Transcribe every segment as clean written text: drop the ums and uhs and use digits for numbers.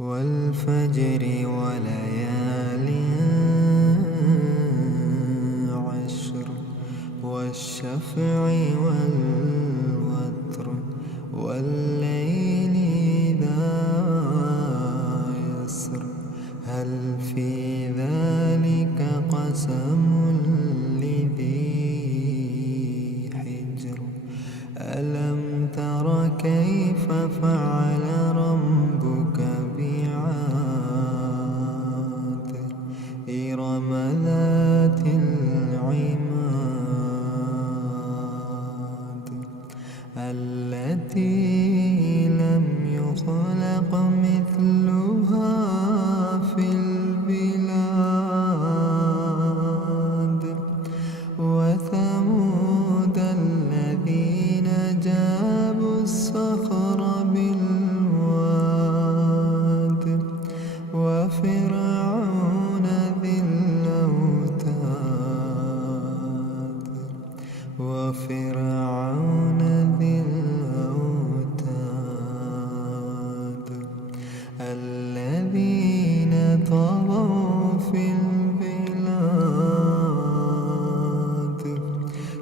والفجر وليال عشر والشفع والوتر والليل إذا يسر هل في ذلك قسم لذي حجر ألم تر كيف فعل ربك بعاد إرم ذات العماد التي لم يخلق مثلها في البلاد وثمود الذين جابوا الصخر بالواد وفرعون ذي الأوتاد الذين طغوا في البلاد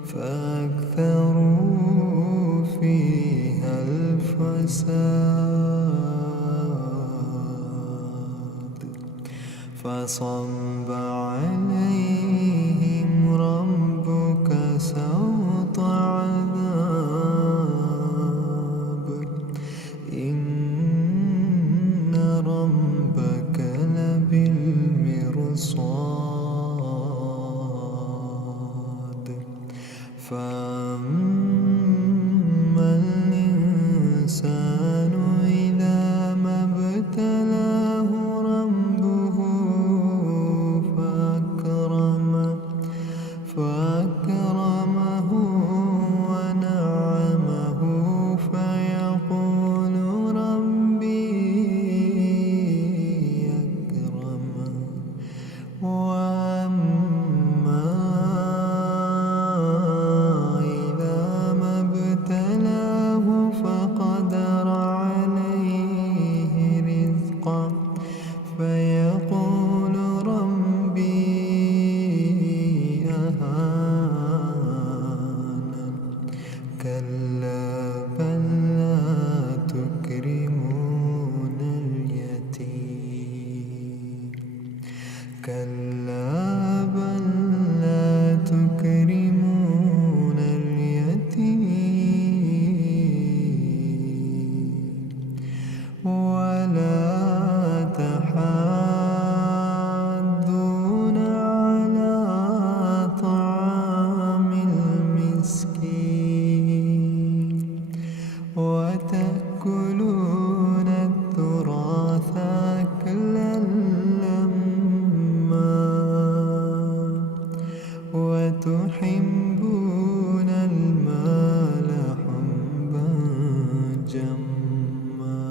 فأكثروا فيها الفساد فصب عليهم ربك سوط عذاب إن ربك لبالمرصاد فأما الإنسان إذا ما ابتلاه ربه فأكرمه ونعمه فيقول ربي أكرمن وأما إذا ما ابتلاه فقدر عليه رزقه فيقول ربي أهانن كلا بل لا تكرمون اليتيم كلا بل لا تكرمون اليتيم ولا تحاضون على طعام المسكين وتأكلون التراث أكلا لما وتحبون المال حبا جما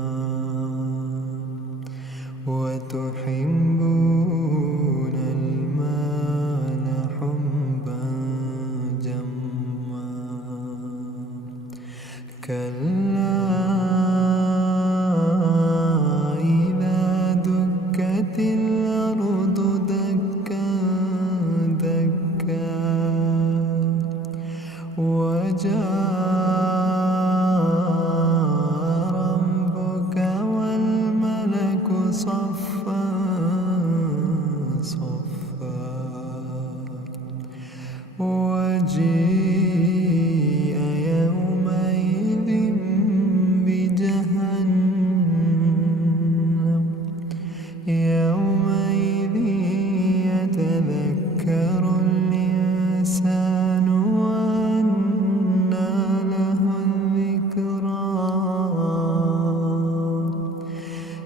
وتحبون المال حبا جما كلا إذا دكت الأرض دكا دكا وجاء ربك والملك صفا صفا وجيء يومئذ بجهنم يومئذ يتذكر الإنسان وأنى له الذكرى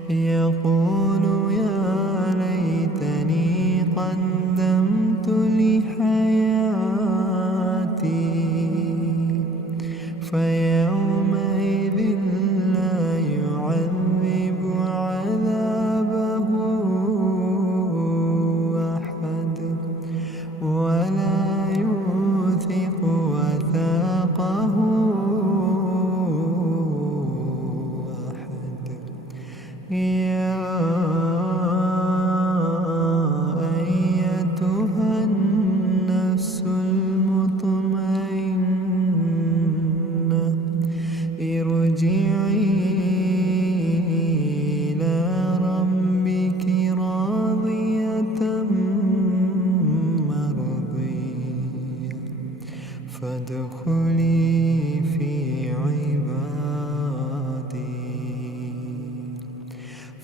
يقول يا ليتني قدمت لحياتي فيومئذ لا يعذب عذابه أحد ولا يوثق وثاقه أحد يا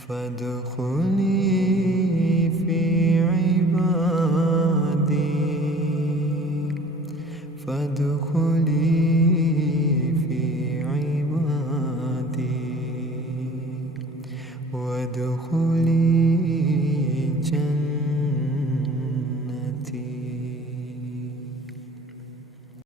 فادخل